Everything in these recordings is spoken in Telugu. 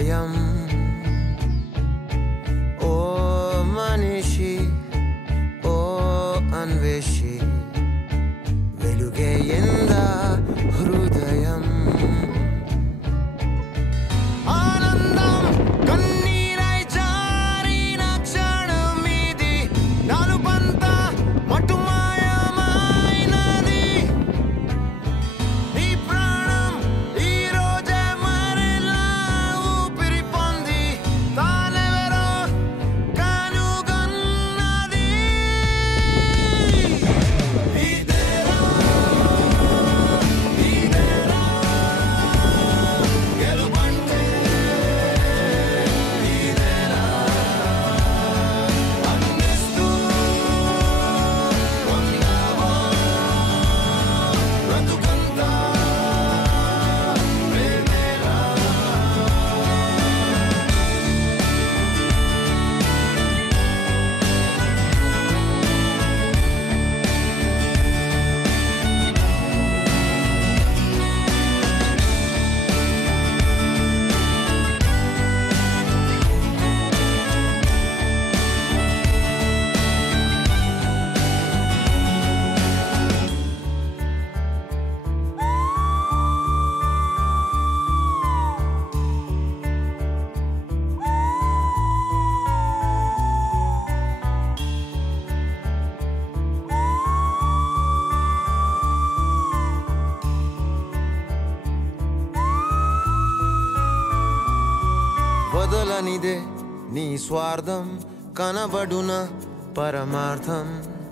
ఉదయం ఓ మనిషి ఓ అన్వేషి వెలుగే ఎంద హృదయం ఆనందం కన్నీరై జారిన క్షణమిది నాలుపంత మటుమాయమైనది నీ ప్రాణం ఈ రోజే మరిలా ఊపిరి పొంది తానెవరో కనుగొన్నది ఇదేరా గెలుపంటే ఇదేరా అందిస్తూ ఉన్నావో బ్రతుకంతా ప్రేమేరా వదలనిదే నీ స్వార్థం కనబడున పరమార్థం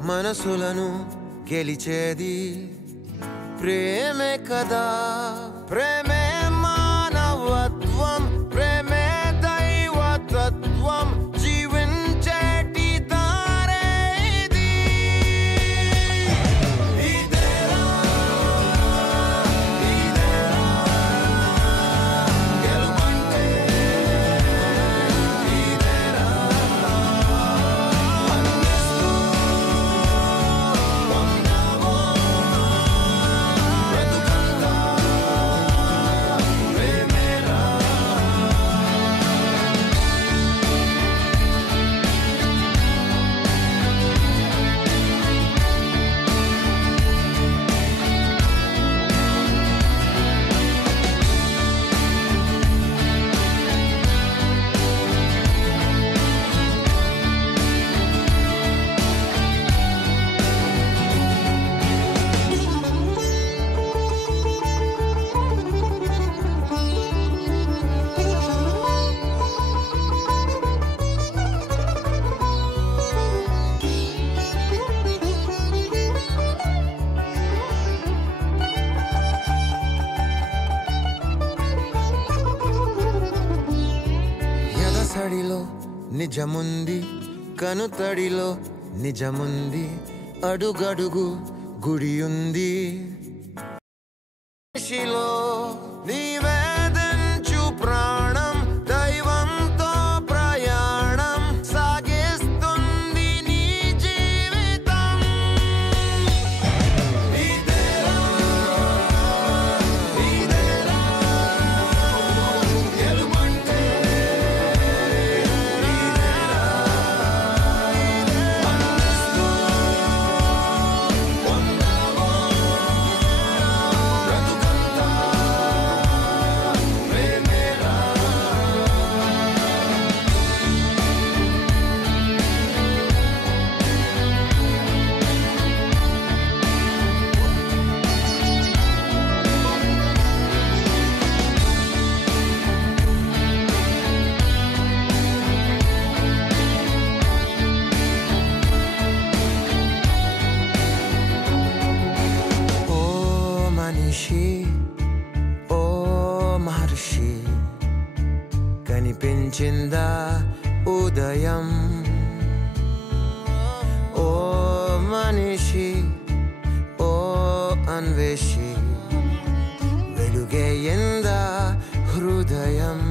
మనసులను గెలిచేది ప్రేమే కదా ప్రేమే మానవత్వం ప్రేమే దైవతత్వం జీవించేటి దారే ఇది ఇదేరా గెలుపంటే ఇదేరా అందిస్తూ ఉన్నావో బ్రతుకంతా ప్రేమేరా ఎదసడిలో నిజముంది కనుతడిలో నిజముంది అడుగడుగు గుడియుంది శిలో నీవేదంచు ప్రాణం దైవంతో ప్రయాణం సాగిస్తుంది నీ జీవితం ఇదేరా గెలుపంటే అందిస్తూ ఉన్నావో బ్రతుకంతా ప్రేమేరా ఓ మనిషి ఓ మహర్షి కనిపించిందా ఉదయం ఓ మనిషి ఓ అన్వేషి వెలుగే ఎంద హృదయం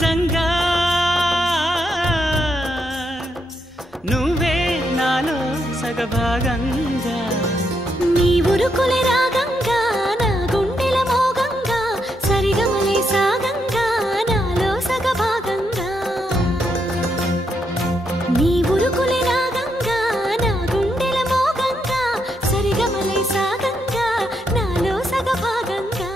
నిజంగా నువ్వే నాలో సగభాగంగా నీ ఉరుకులే రాగంగా నా గుండెల మోగంగా సరిగమలే సాగంగా నాలో సగభాగంగా నీ ఉరుకులే రాగంగా నా గుండెల మోగంగా సరిగమలే సాగంగా నాలో సగభాగంగా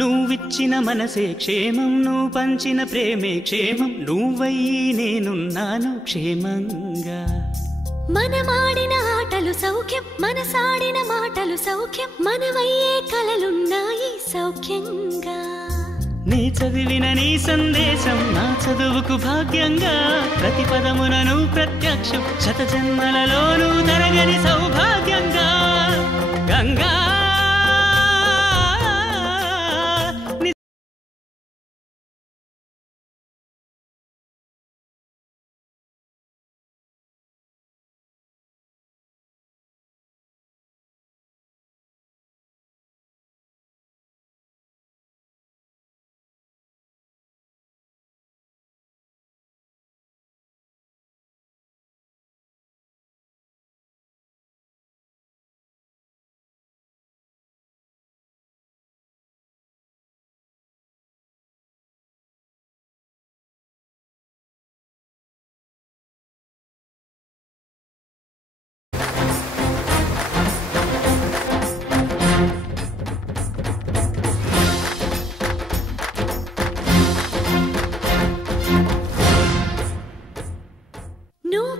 నువ్విచ్చిన మనసే క్షేమం నువ్వు పంచిన ప్రేమే క్షేమం నువ్వయ్యి నేనున్నాను క్షేమంగా మనమాడిన ఆటలు సౌఖ్యం మనసాడిన మాటలు సౌఖ్యం మనవయ్యే కలలున్నాయి సౌఖ్యంగా నీ చదివిన నీ సందేశం నా చదువుకు భాగ్యంగా ప్రతి పదమునను ప్రత్యక్షం శత జన్మలలోనూ తరగని సౌభాగ్యంగా గంగా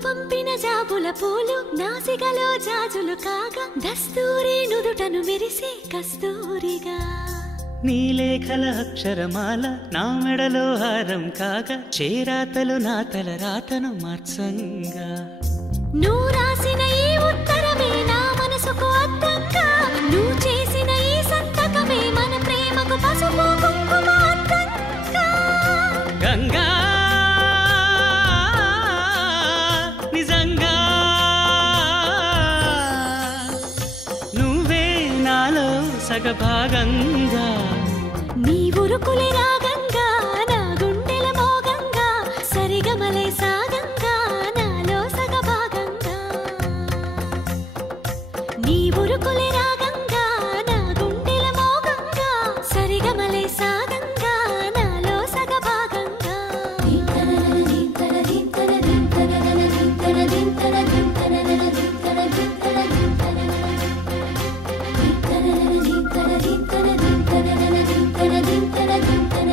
పంపిన జాబుల పూలు నాసికలో జాజులు కాగా దస్తూరి నుదుటను మెరిసే కస్తూరిగా నీ లేఖల అక్షరమాల నా మెడలో హారం కాగా చేరాతలు నా తల రాతను మార్చంగా నువ్వు రాసిన ఈ ఉత్తరమే నా మనసుకు అద్దంగా నువ్వు చేసిన ఈ సంతకమే మన ప్రేమకు పసుపు కుంకుమ అద్దంగా గంగా నిజంగా నువ్వే నాలో సగభాగంగా నీ ఉరుకులే రాగంగా నా గుండెల మోగంగా సరిగమలే సాగంగా నాలో సగభాగంగా నీ ఉరుకులే రాగంగా నా గుండెల మోగంగా సరిగమలే సాగంగా నాలో సగభాగంగా దింతన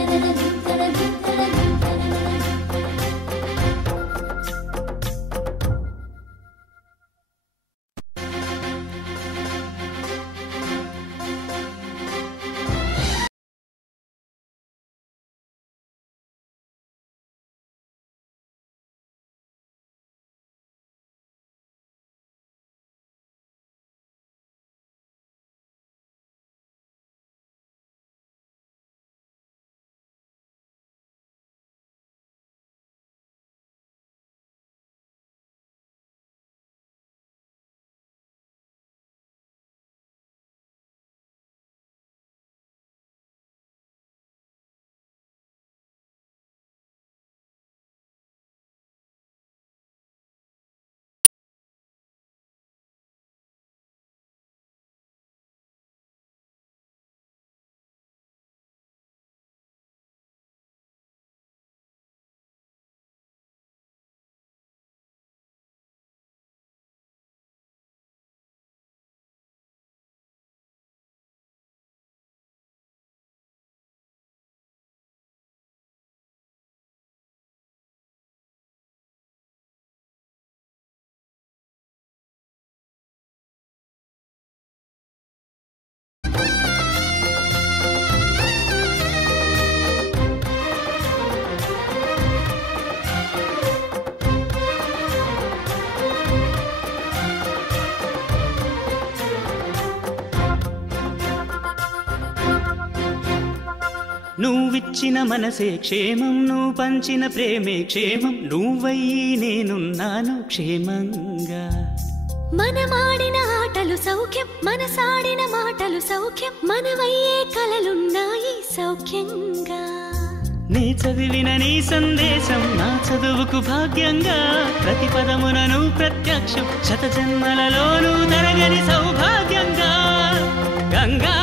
నువ్విచ్చిన మనసే క్షేమం, నువ్వు పంచిన ప్రేమే క్షేమం, నువ్వయ్యి నేనున్నాను క్షేమంగా. మనమాడిన ఆటలు సౌఖ్యం, మనసాడిన మాటలు సౌఖ్యం, మనమయ్యే కలలున్నాయి సౌఖ్యంగా. నీ చదివిన నీ సందేశం నా చదువుకు భాగ్యంగా, ప్రతి పదమునను ప్రత్యక్షం, శత జన్మలలోనూ తరగని సౌభాగ్యంగా. గంగా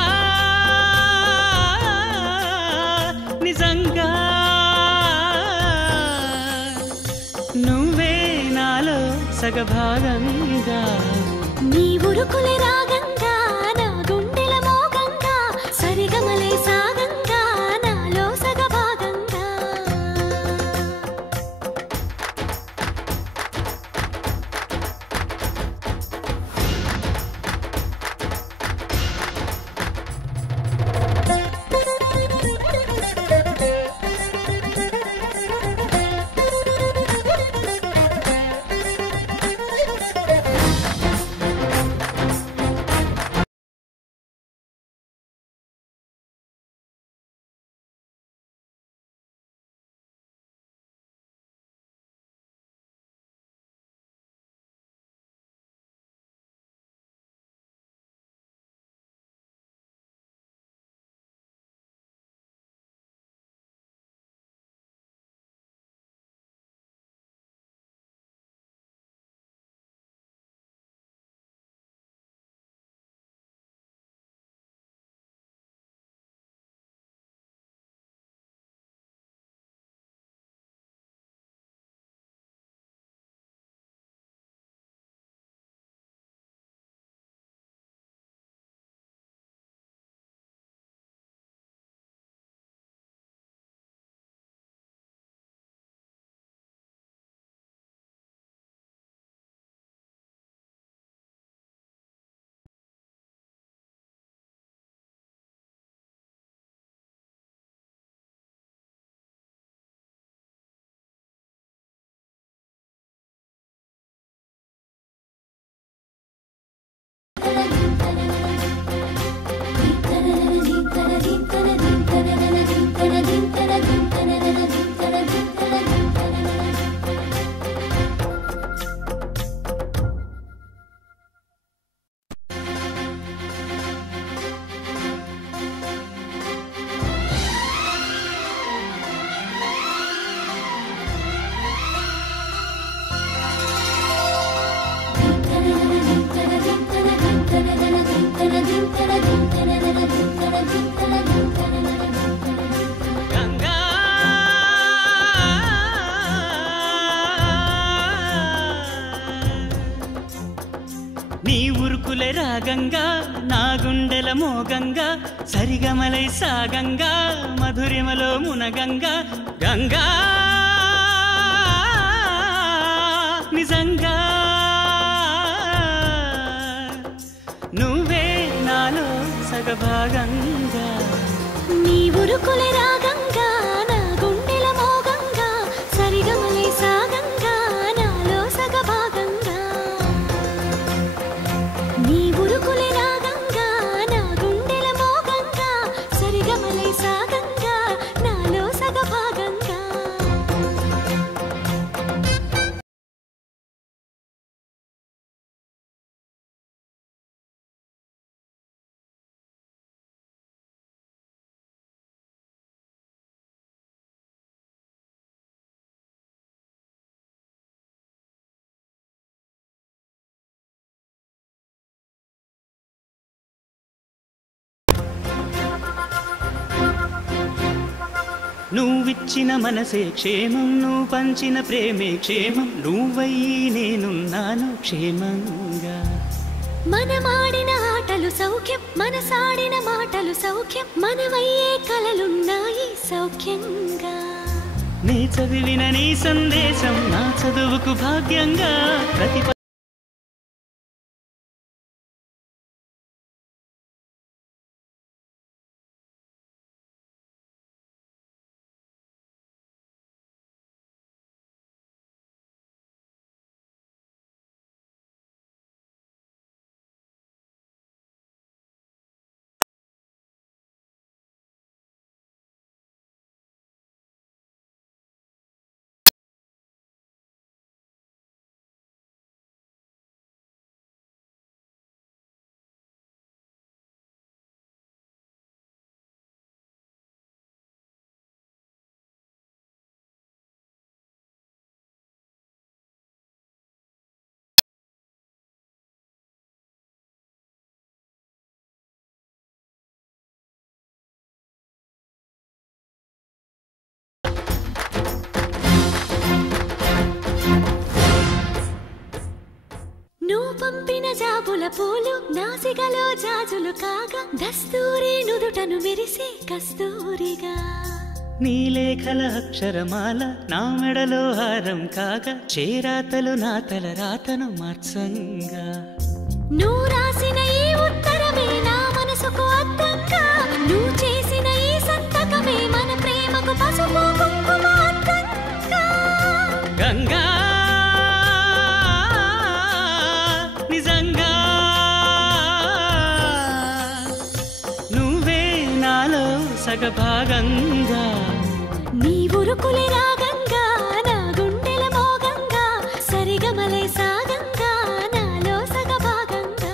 నిజంగా నువ్వే నాలో సగభాగంగా. నీ ఉరుకులే రాగంగా, నా గుండెల మోగంగా, సరిగమలే సాగంగా, నాలో సగభాగంగా. నీ ఉరుకులే రాగంగా, నా గుండెల మోగంగా, సరిగమలై సాగంగా, మధురిమలో మునగంగా. గంగా నిజంగా నువ్వే నాలో సగభాగంగా. నీ ఉరుకులే రాగంగా, నా గుండెల మోగంగా, సరిగమలే సాగంగా, నాలో సగభాగంగా. నీ ఉరుకులే రాగంగా, నా గుండెల మోగంగా, సరిగమలే సాగంగా, నాలో సగభాగంగా. నువ్విచ్చిన మనసే క్షేమం, నువ్వు పంచిన ప్రేమే క్షేమం, నువ్వయ్యి నేనున్నాను క్షేమంగా. మనమాడిన ఆటలు సౌఖ్యం, మనసాడిన మాటలు సౌఖ్యం, మనమయ్యే కలలున్నాయి సౌఖ్యంగా. నీ చదివిన నీ సందేశం నా చదువుకు భాగ్యంగా, ప్రతి నువ్వు పంపిన జాబుల పూలు నాసికలో జాజులు కాగా దస్తూరి నుదుటను మెరిసే కస్తూరిగా నీ లేఖల అక్షరమాల నా మెడలో హారం కాగా చేరాతలు నా తల రాతను మార్చంగా నువ్వు రాసిన ఈ ఉత్తరమే నా మనసుకు అద్దంగా నువ్వు చేసిన ఈ సంతకమే మన ప్రేమకు పసుపు కుంకుమ అద్దంగా గంగా నిజంగా నువ్వే నాలో సగభాగంగా నీ ఉరుకులే రాగంగా నా గుండెల మోగంగా సరిగమలే సాగంగా నాలో సగభాగంగా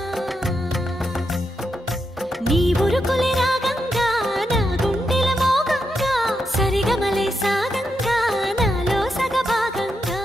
నీ ఉరుకులే రాగంగా నా గుండెల మోగంగా సరిగమలే సాగంగా నాలో సగభాగంగా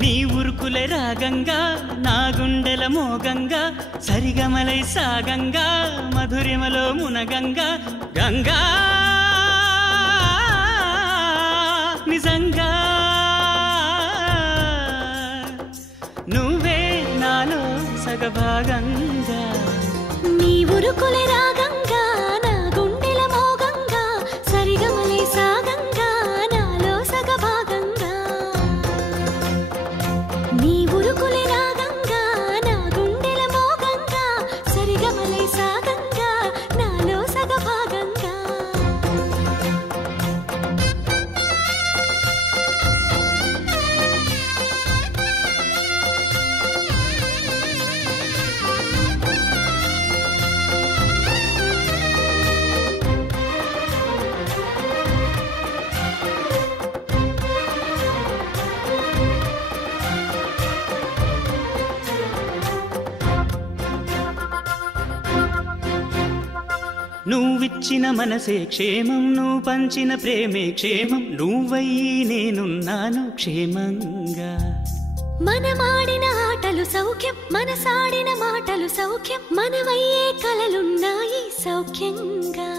నీ ఉరుకులే రాగంగా నా గుండెల మోగంగా సరిగమలై సాగంగా మధురిమలో మునగంగా గంగా నిజంగా నువ్వే నాలో సగభాగంగా నీ ఉరుకులే రాగంగా నా గుండెల మోగంగా సరిగమలే సాగంగా నాలో సగభాగంగా నీ ఉరుకులే రాగంగా నా గుండెల మోగంగా సరిగమలే సాగంగా నాలో సగభాగంగా నువ్విచ్చిన మనసే క్షేమం నువ్వు పంచిన ప్రేమే క్షేమం నువ్వయ్యి నేనున్నాను క్షేమంగా మనమాడిన ఆటలు సౌఖ్యం మనసాడిన మాటలు సౌఖ్యం మనవయ్యే కలలున్నాయి సౌఖ్యంగా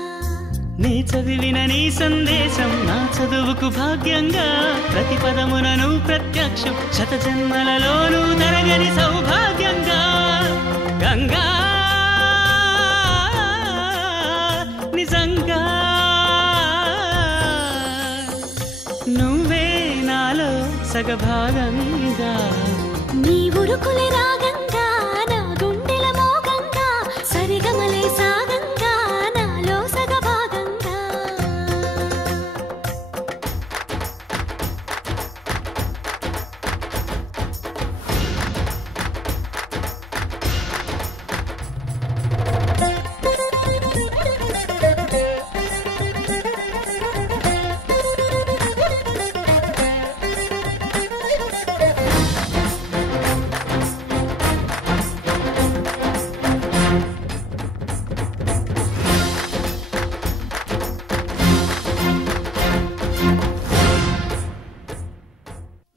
నీ చదివిన నీ సందేశం నా చదువుకు భాగ్యంగా ప్రతి పదమునను ప్రత్యక్షం శత జన్మలలోనూ తరగని సౌభాగ్యంగా గంగా నిజంగా నువ్వే నాలో సగభాగంగా నీ ఉరుకులే రాగంగా నా గుండెల మోగంగా సరిగమలే సాగంగా నాలో సగభాగంగా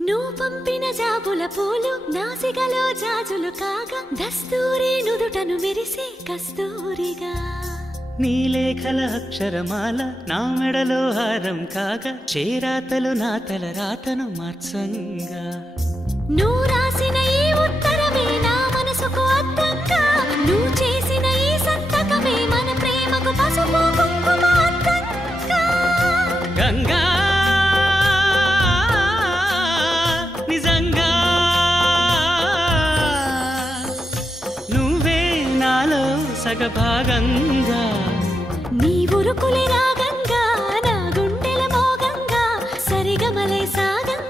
నువ్వు పంపిన జాబుల పూలు నాసికలో జాజులు కాగా దస్తూరి నుదుటను మెరిసే కస్తూరిగా నీ లేఖల అక్షరమాల నా మెడలో హారం కాగా చేరాతలు నా తల రాతను మార్చంగా నువ్వు రాసిన ఈ ఉత్తరమే నా మనసుకు అద్దంగా నువ్వు చేసిన ఈ సంతకమే మన ప్రేమకు పసుపు కుంకుమ అద్దంగా గంగా నిజంగా నువ్వే నాలో సగభాగంగా నీ ఉరుకులే రాగంగా నా గుండెల మోగంగా సరిగమలే సాగంగా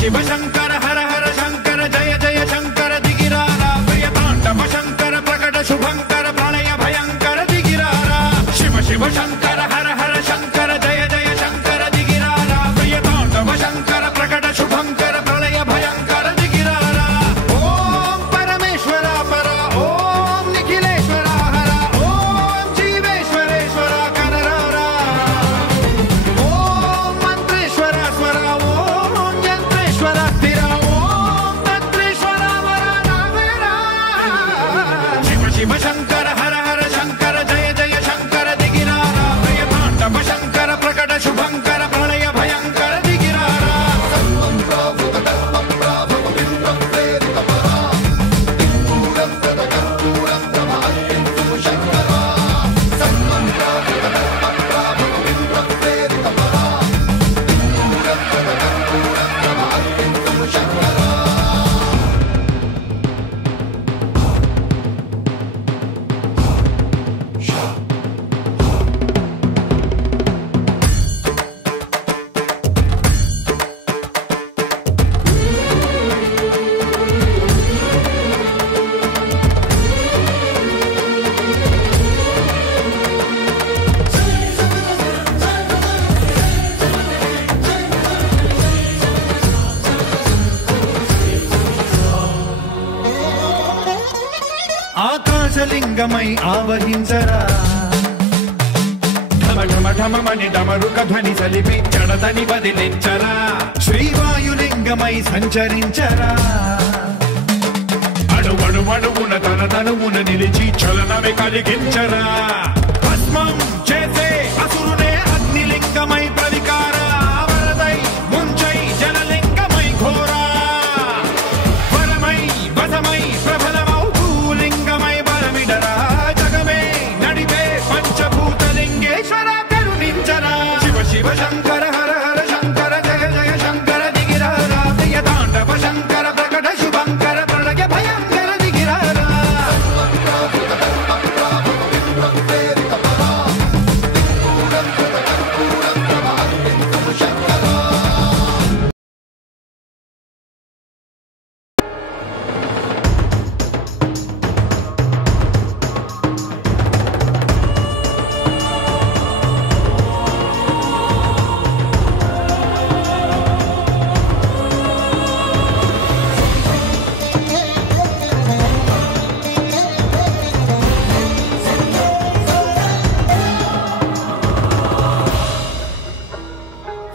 శివ శంకర హర హర శంకర జయ జయ శంకర దిగిరారా ప్రియతాండవ శంకర ప్రకట శుభంకర ప్రళయ భయంకర దిగిరారా శివ శివ శంకర హర హర శంకర జయ జయ శంకర దిగిరారా ప్రియతాండవ శంకర ప్రకట శుభంకర ప్రళయ భయంకర దిగిరారా ఓం పరమేశ్వర పర ఓం నిఖిలేశ్వర హర ఓం జీవేశ్వరేశ్వర కరరారా ఓం మంత్రేశ్వర స్వర ఓం యంత్రేశ్వర స్థిర ఓం తంత్రేశ్వర వరదావేరా శివ శివ శంకర హర హర శంకర జయ జయ శంకర దిగిరారా ప్రియతాండవ శంకర ప్రకట శుభంకర ప్రళయ భయంకర దిగిరారా ఆకాశలింగమై ఆవహించరా ఢమ ఢమ ఢమమని డమరుక ధ్వని సలిపి జడదని వదిలించరా శ్రీవాయులింగమై సంచరించరా అడువడువడువున తన తనువున నిలిచి చలనమే కలిగించరా భస్మం చేసే అసురునే అగ్నిలింగమై ప్రవికార వరదై ముంచై జలలింగమై ఘోరా వరమై వసమై ప్రబలమౌ భూలింగమై బలమిడరా జగమే నడిపే పంచభూతలింగేశ్వర కరుణించరా శివ శివ శంకర హర హర శంకర జయ జయ శంకర దిగిరారా ప్రియతాండవ శంకర ప్రకట శుభంకర ప్రళయ భయంకర దిగిరారా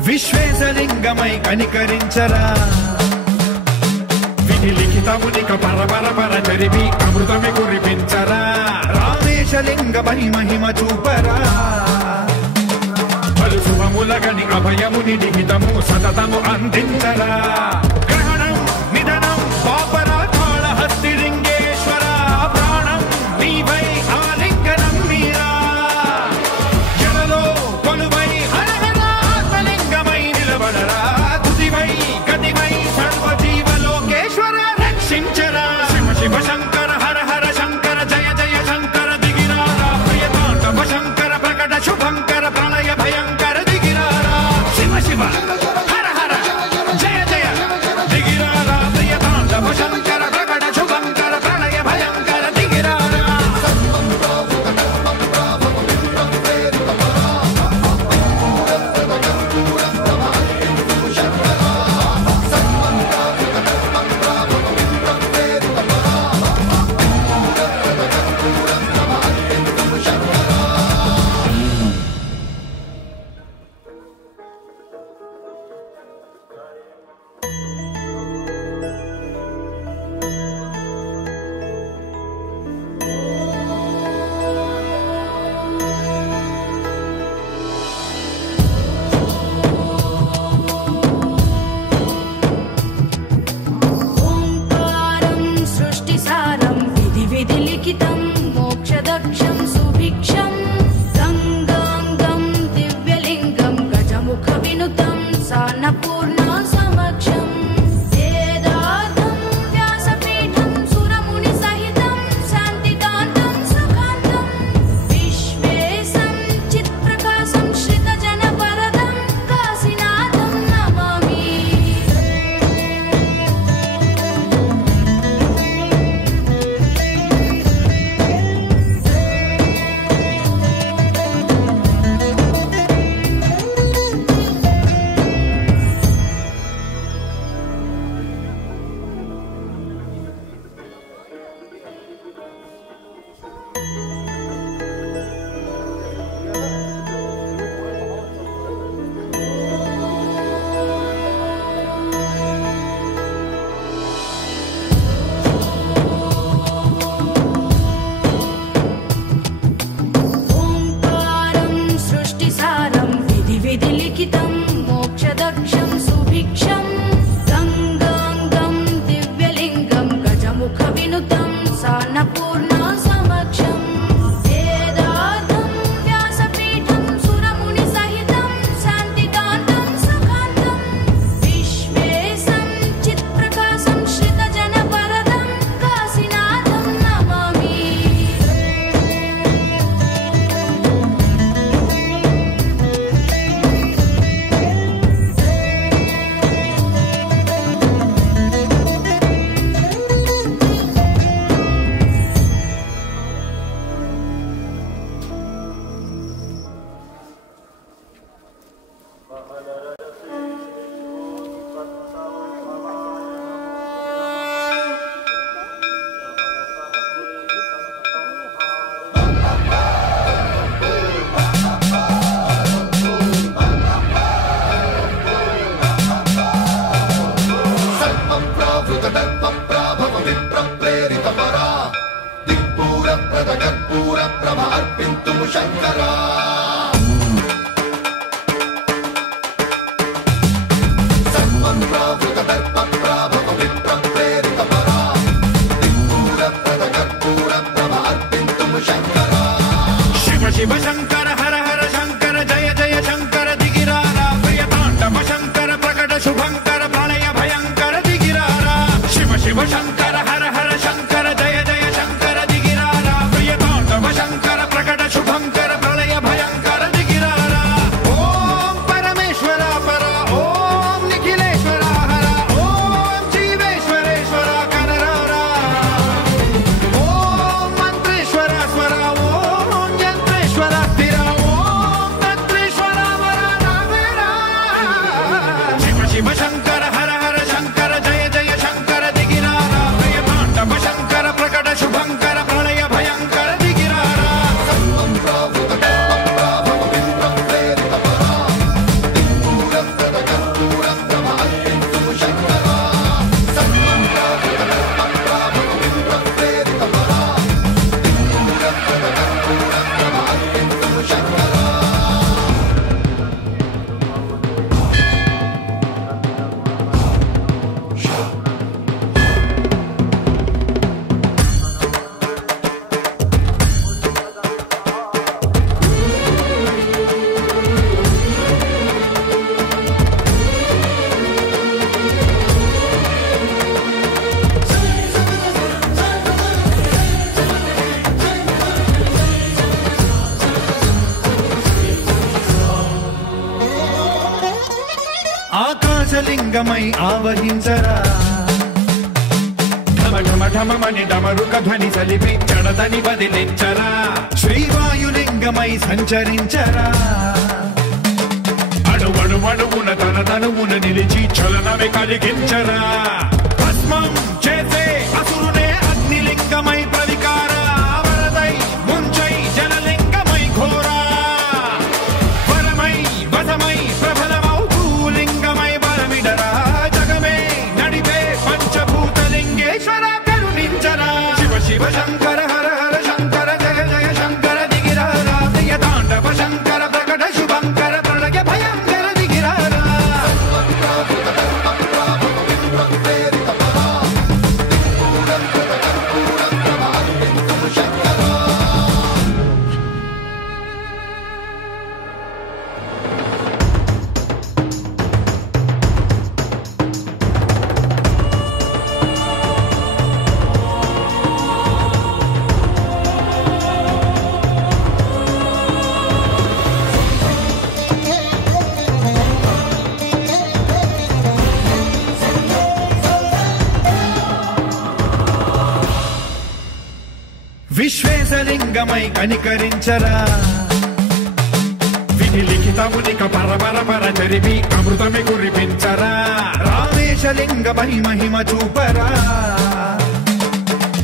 విశ్వేశలింగమై కనికరించరా విధి లిఖితమునిక పరపర పర జరిపి అమృతమి కురిపించరా రామేశలింగమై మహిమ చూపరా పలు శుభములగని అభయముని లిఖితము సతతము అందించరా గ్రహణం నిధనం పాపరా కాళహస్తిలింగేశ్వర ప్రాణం నీవై ఆలింగనం మీరా జలలో కొలువై హర హర ఆత్మలింగమై నిలబడరా తుదివై గతివై సర్వజీవలోకేశ్వర రక్షించరా శివ శివ శంకర హర హర శంకర జయ జయ శంకర దిగిరారా ప్రియతాండవ శంకర ప్రకట శుభంకర ప్రళయ భయంకర దిగిరారా శివ శివ హర హర జయ జయ దిగి ప్రాకృత దర్ప ప్రాభవ విప్ర ప్రేరిత పరా దిక్పూర ప్రద కర్పూర ప్రభ అర్పింతుము శంకరా సర్వం ప్రాకృత దర్ప ప్రాభవ విప్ర ప్రేరిత పరా దిక్పూర ప్రద కర్పూర ప్రభ అర్పింతుము శంకరా శివ శివ శంకర హర హర శంకర జయ జయ శంకర దిగిరారా ప్రియతాండవ శంకర ప్రకట శుభంకర ప్రళయ భయంకర దిగిరారా శివ శివ శంకర హర హర శంకర జయ జయ శంకర దిగిరారా ప్రియతాండవ శంకర ప్రకట శుభంకర ప్రళయ భయంకర దిగిరారా ఓం పరమేశ్వర పర ఓం నిఖిలేశ్వర హర ఓం జీవేశ్వరేశ్వర కరరారా ఓం మంత్రేశ్వర స్వర ఓం యంత్రేశ్వర స్థిర ఓం తంత్రేశ్వర వర నావేరా శివ శివ శంకర హర హర శంకర జయ జయ శంకర దిగిరారా ప్రియతాండవ శంకర ప్రకట శుభంకర ప్రళయ భయంకర దిగిరారా సర్వం ప్రాకృత దర్ప ప్రాభవ విప్ర ప్రేరిత పరా దిక్పూర ప్రద కర్పూర ప్రభ అర్పింతుము శంకరా సర్వం ప్రాకృత దర్ప ప్రాభవ విప్ర ప్రేరిత పరా దిక్పూర ప్రద కర్పూర ప్రభ అర్పింతుము శంకరా ఆకాశలింగమై ఆవహించరా ఢమ ఢమ ఢమమని డమరుక ధ్వని సలిపి జడదని వదిలించరా శ్రీవాయులింగమై సంచరించరా అణువణువున తన తనువున నిలిచి చలనమే కలిగించరా భస్మం చేసే అసురునే అగ్నిలింగమై ప్రవికార వరదై ముంచై జలలింగమై ఘోరా వరమై వసమై ప్రబలమౌ భూలింగమై బలమిడరా జగమే నడిపే పంచభూతలింగేశ్వర కరుణించరా శివ శివ శంకర హర హర శంకర జయ జయ శంకర దిగిరారా ప్రియతాండవ శంకర ప్రకట శుభంకర ప్రళయ భయంకర దిగిరారా ప్రాకృత దర్ప ప్రాభవ విప్ర ప్రేరిత పరా దిక్పూర ప్రద కర్పూర ప్రభ అర్పింతుము శంకరా విశ్వేశలింగమై కనికరించరా విధి లిఖితమునిక పరపర పర జరిపి అమృతమి కురిపించరా రామేశలింగమై మహిమ చూపరా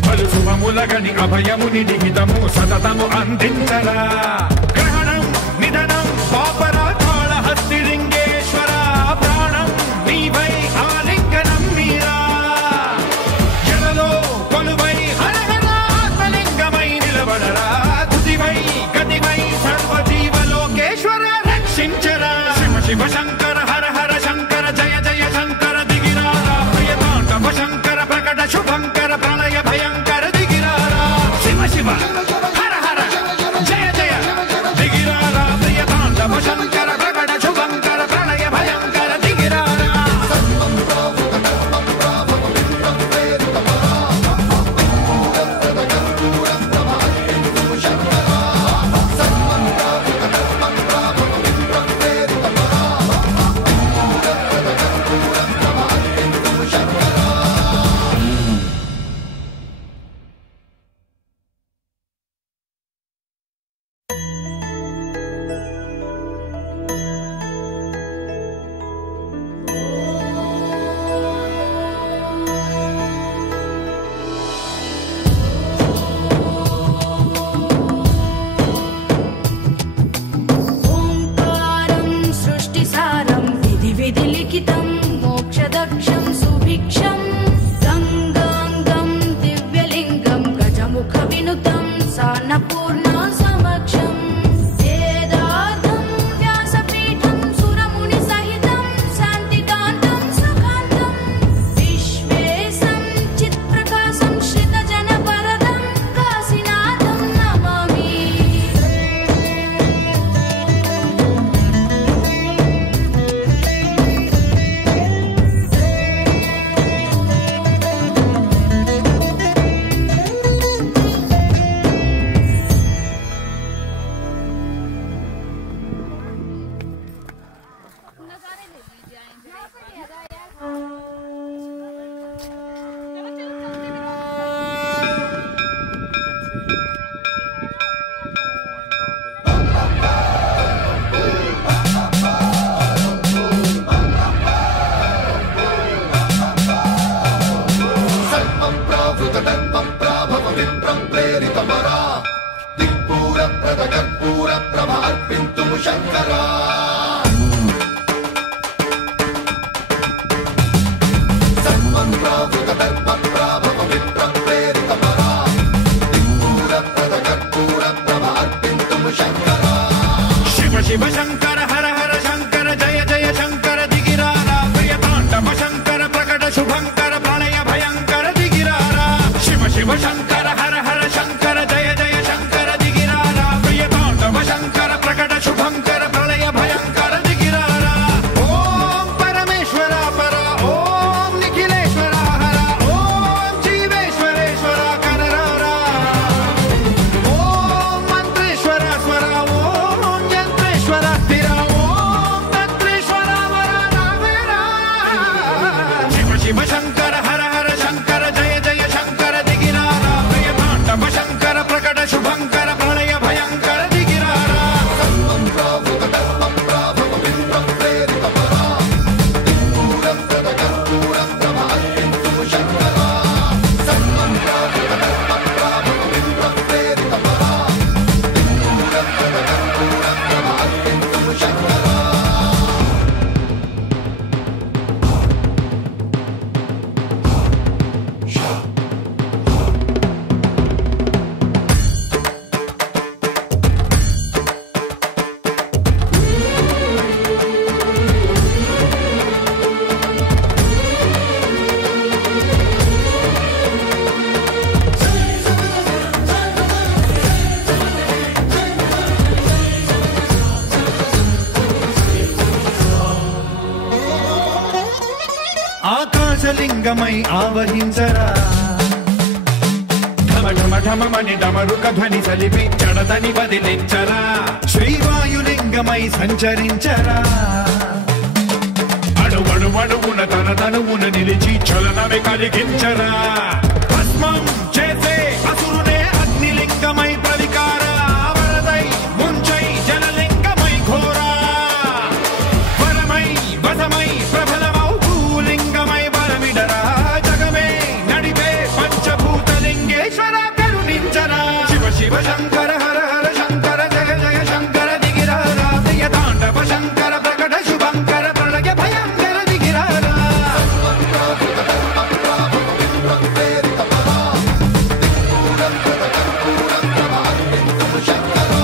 పలు శుభములగని అభయముని నిహితము సతతము అందించరా గ్రహణం నిధనం పాపరా కాళహస్తి లింగేశ్వర ప్రాణం నీవై ఆలింగనం మీరా జలలో కొలువై హర హర ఆత్మలింగమై నిలబడరా తుదివై గతివై సర్వజీవలోకేశ్వర రక్షించరా శివ శివ శంకర హర హర శంకర జయ జయ శంకర దిగిరారా ప్రియతాండవ శంకర ప్రకట శుభంకర ప్రళయ భయంకర దిగిరారా శివ శివ హర హర జయ జయ ప్రావృత దర్ప ప్రాభవ విప్రం ప్రేరిత పరా దిక్పూర ప్రద కర్పూర ప్రభ అర్పింతుము శంకరా సర్వం ప్రావృత దర్ప ప్రాభవ విప్రం ప్రేరిత పరా దిక్పూర ప్రద కర్పూర ప్రభ అర్పింతుము శంకరా శివ శివ శంకర హర హర శంకర జయ జయ శంకర దిగిరారా ప్రియతాండవ శంకర ప్రకట శుభంకర ప్రళయ భయంకర దిగిరారా శివ శివ శంకర హర హర శంకర జయ జయ శంకర దిగిరారా ప్రియతాండవ శంకర ప్రకట శుభంకర ప్రళయ భయంకర దిగిరారా ఓం పరమేశ్వర పర ఓం నిఖిలేశ్వర హర ఓం జీవేశ్వరేశ్వర కరరారా ఓం మంత్రేశ్వర స్వర ఓం యంత్రేశ్వర స్థిర ఓం తంత్రేశ్వర వర నావేరా శివ శివ శంకర హర హర శంకర జయ జయ శంకర దిగిరారా ప్రియతాండవ శంకర ప్రకట శుభంకర ప్రళయ భయంకర దిగిరారా సర్వం ప్రావృత దర్ప ప్రాభవ విప్రం ప్రేరిత పరా దిక్పూర ప్రద కర్పూర ప్రభ అర్పింతుము శంకరా సర్వం ప్రావృత దర్ప ప్రాభవ విప్రం ప్రేరిత పరా దిక్పూర ప్రద కర్పూర ప్రభ అర్పింతుము శంకరా ఆకాశలింగమై ఆవహించరా ఢమ ఢమ ఢమమని డమరుక ధ్వని సలిపి జడదని వదిలించరా శ్రీవాయులింగమై సంచరించరా అణువణువున తన తనువున నిలిచి చలనమే కలిగించరా భస్మం చేసే అసురునే అగ్నిలింగమై ప్రవికార వరదై ముంచై జలలింగమై ఘోరా వరమై వసమై ప్రబలమౌ భూలింగమై బలమిడరా జగమే నడిపే పంచభూతలింగేశ్వర కరుణించరా శివ శివ శంకర హర హర శంకర జయ జయ శంకర దిగిరారా ప్రియతాండవ శంకర ప్రకట శుభంకర ప్రళయ భయంకర దిగిరారా సర్వం ప్రావృత దర్ప ప్రాభవ విప్రం ప్రేరిత పరా దిక్పూర ప్రద కర్పూర ప్రభ అర్పింతుము శంకరా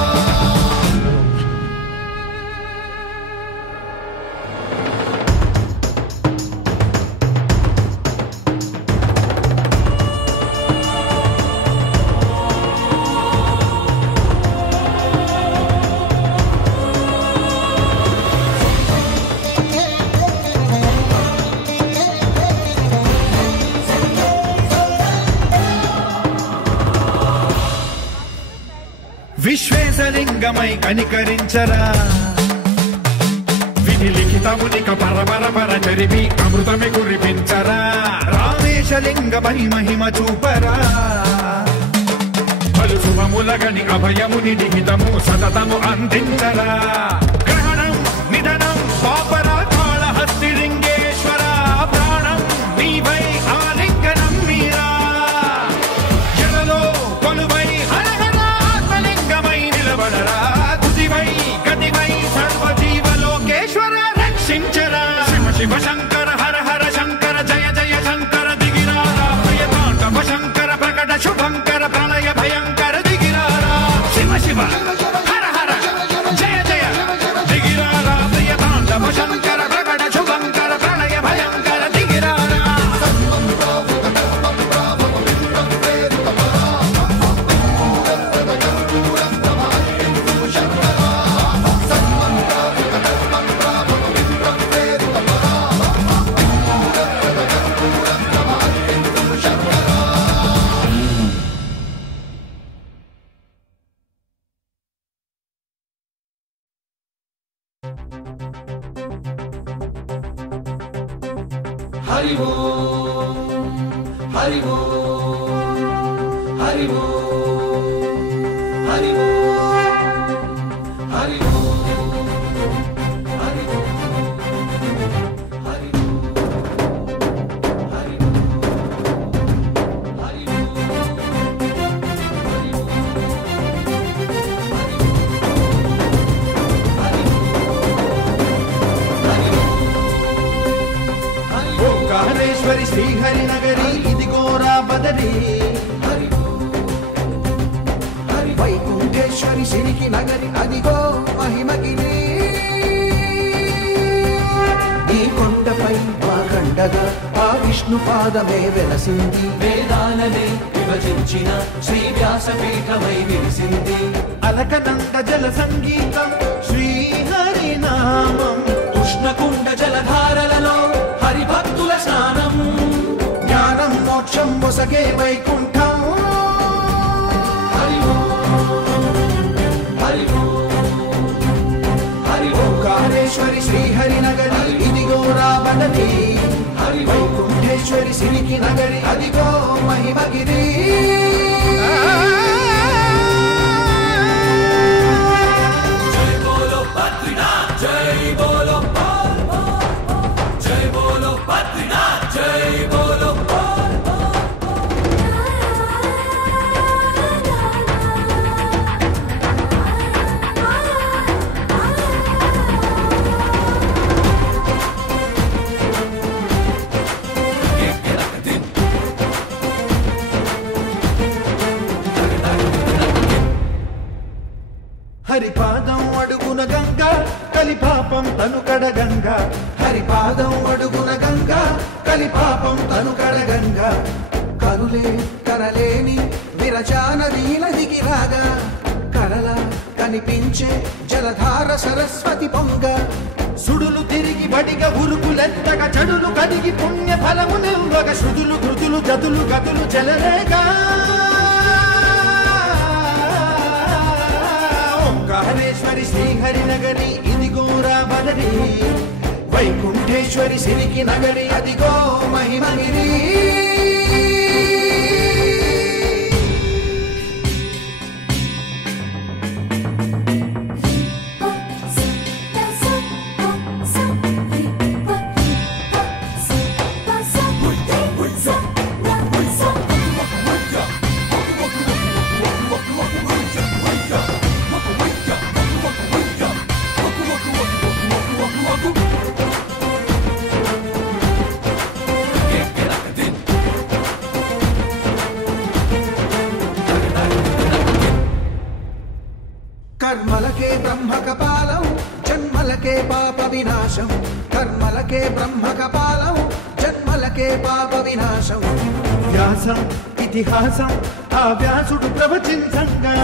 విశ్వేశలింగమై కనికరించరా విధి లిఖితమునిక పరపర పర చరిపి అమృతమి కురిపించరా రామేశలింగమై మహిమ చూపరా పలు శుభములగని అభయముని లిఖితము సతతము అందించరా గ్రహణం నిధనం పాపరా కాళహస్తిలింగేశ్వర ప్రాణం నీవై ఆలింగనం మీరా జలలో కొలువై హరహర ఆత్మలింగమై నిలబడరా తుదివై గతివై సర్వజీవలోకేశ్వర రక్షించరా శివ శివ శంకర హర హర శంకర జయ జయ శంకర దిగిరారా ప్రియతాండవ శంకర ప్రకట శుభంకర ప్రళయ భయంకర దిగిరారా శివ శివ హర హర జయ జయ దిగిరారా ప్రియతాండవ శంకర ప్రకట శుభంకర ప్రళయ భయంకర దిగిరారా సర్వం ప్రావృత దర్ప ప్రాభవ విప్రం ప్రేరిత పరా దిక్పూర ప్రద కర్పూర ప్రభ అర్పింతుము శంకరా సర్వం ప్రావృత దర్ప ప్రాభవ విప్రం ప్రేరిత పరా దిక్పూర ప్రద కర్పూర ప్రభ అర్పింతుము శంకరా హరి ఓం హరి ఓం హరి ఓం హరి ఓం హరి ఓం హరి ఓం హరి ఓం హరి ఓం హరి కండగా ఆ విష్ణు పాదమే వెలసింది. వేదాలనే విభజించిన శ్రీ వ్యాసపీఠమై విరిసింది. అలకనంద జల సంగీతం శ్రీహరినామం. ఉష్ణకుండ జలధారలలో హరిభక్తుల స్నానం. జ్ఞానం మోక్షం మొసగే వైకుంఠం. హరి ఓంకారేశ్వరి శ్రీహరి నగరి ఇదిగో రాబడది. హరి వైకుంఠేశ్వరి సిరికి నగరి అదిగో మహిమగిరి. జై బోలో బద్రీనాథ్ జై బోలో జై బోలో బద్రీనాథ్ జై బోలో. హరిపాదం అడుగున గంగా కలిపాపం తనుకడ గంగా. హరిపాదం అడుగున గంగా కలిపాపం తనుకడ గంగా. కరులే కరలేని విరచాన వీలదికి రాగా కరల కనిపించే జలధార సరస్వతి పొంగ. సుడులు తిరిగి బడిగ ఉరుకులెత్తగా చెడులు కడిగి పుణ్య ఫలము నిల్వగ. శృతులు ధృతులు జతులు గతులు చెలరేగా. ఓంకారేశ్వరి శ్రీహరి నగరి ఇదిగో రాబడరి. వైకుంఠేశ్వరి సిరికి నగరి అదిగో మహిమగిరి. కర్మలకే బ్రహ్మ కపాలం జన్మలకే పాప వినాశం. కర్మలకే బ్రహ్మ కపాలం జన్మలకే పాప వినాశం. వ్యాసం ఇతిహాసం ఆ వ్యాసుడు ప్రవచించంగా.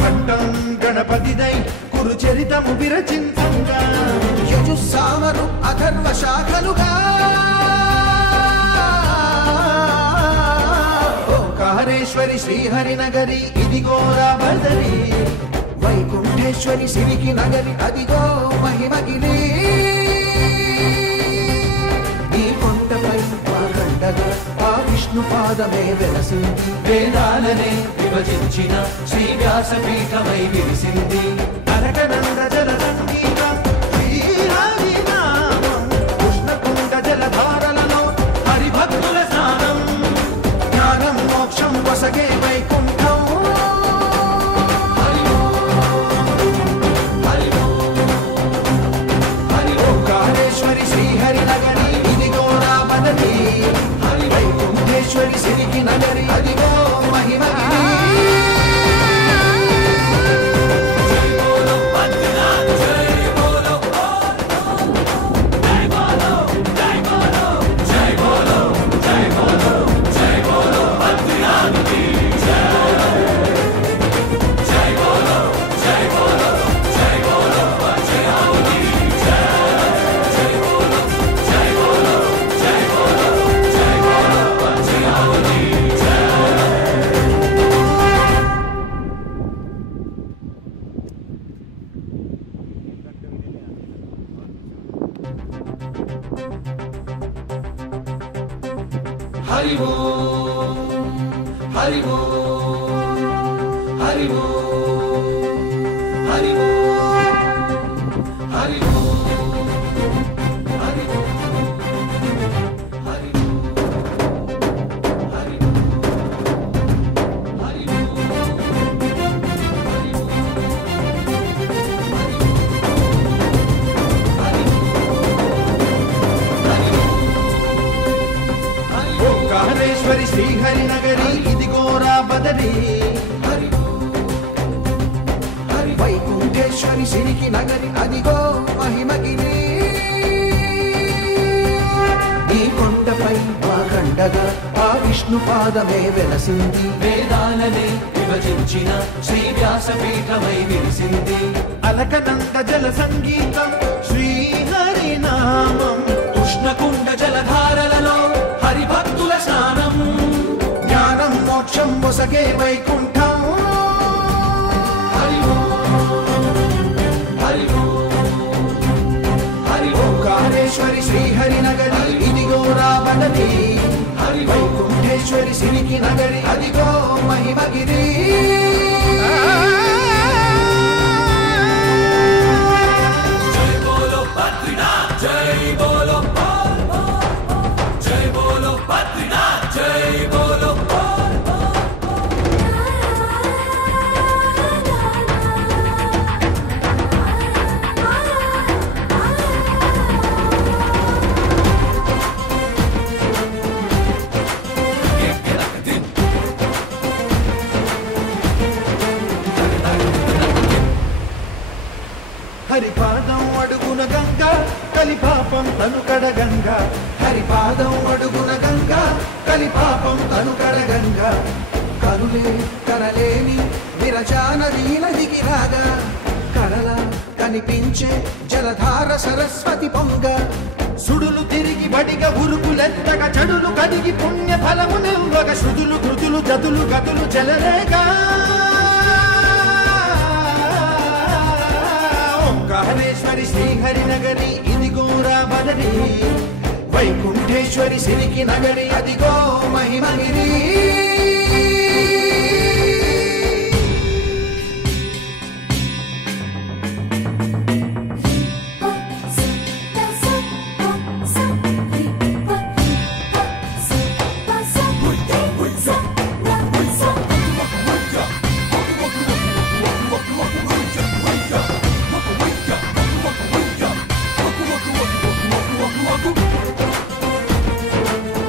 ఖడ్డం గణపతిదై కురు చరితము విరచించంగా. యజుస్సామరు అథర్వ శాఖలుగా. ఓంకారేశ్వరి శ్రీహరి నగరి ఇదిగో రాబడరి. వైకుంఠేశ్వరి సిరికి నగరి అదిగో మహిమగిరి. ఈ కొండపై కండగా ఆ విష్ణు పాదమే వెలసింది. వేదాలనే విభజించిన శ్రీ వ్యాసపీఠమై విరిసింది. అరకనంద జల సంగీతం శ్రీహరినామం. ఉష్ణకుండ జలధారలలో హరిభక్తుల స్నానం. జ్ఞానం మోక్షం వసగే వైకుంఠం. ఓంకారేశ్వరి శ్రీహరి నగరి ఇదిగో రాబడది. వైకుంఠేశ్వరి సిరికి నగరి అదిగో మహిమగిరి. జై బోలో బద్రీనాథ్ జై బోలో జై బోలో జై బోలో జై బోలో జై బోలో జై బోలో బద్రీనాథ్ కి జై. జై బోలో జై బోలో జై బోలో బద్రీనాథ్ కి జై. జై బోలో జై బోలో జై బోలో జై బోలో బద్రీనాథ్ కి జై. హరి ఓం హరి ఓం హరి ఓం హరి ఓం హరి ఓం హరి ఓం హరి ఓం హరి ఓం హరి ఓంకారేశ్వరి శ్రీహరి నగరి ఇదిగో రాబడరి. వైకుంఠేశ్వరి సిరికి నగరి అదిగో మహిమగిరి. ఈ విష్ణు పాదమే వెలసింది వేదాలనే విభజించిన శ్రీ వ్యాసపీఠమై విరిసింది అలకనంద జల సంగీతం శ్రీహరి నామం ఉష్ణకుండ జలధారలలో హరిభక్తుల స్నానం జ్ఞానం మోక్షం ఒసగే వైకుంఠం హరి ఓంకారేశ్వరి శ్రీహరి నగరి ఇదిగో రావణది హరి వైకుంఠేశ్వరి సిరికి నగరి అదిగో మహిమగిరి జై బోలో బద్రీనాథ్ జై బోలో జై బోలో బద్రీనాథ్ జై బోలో హరిపాదం అడుగున గంగ కలిపాపం తనుకడ గంగ హరిపాదం అడుగున గంగ కలిపాపం తనుకడ గంగ కరులే కరలేని విరజానది నదికి రాగా కరల కనిపించే జలధార సరస్వతి పొంగ సుడులు తిరిగి బడిగ ఉరుకులెత్తగా చెడులు కడిగి పుణ్య ఫలము నిల్వగ శృతులు కృతులు జతులు గతులు చెలరేగా ఓంకారేశ్వరి శ్రీహరి నగరి ఇదిగో రావణి వైకుంఠేశ్వరి సిరికి నగరి అదిగో మహిమగిరి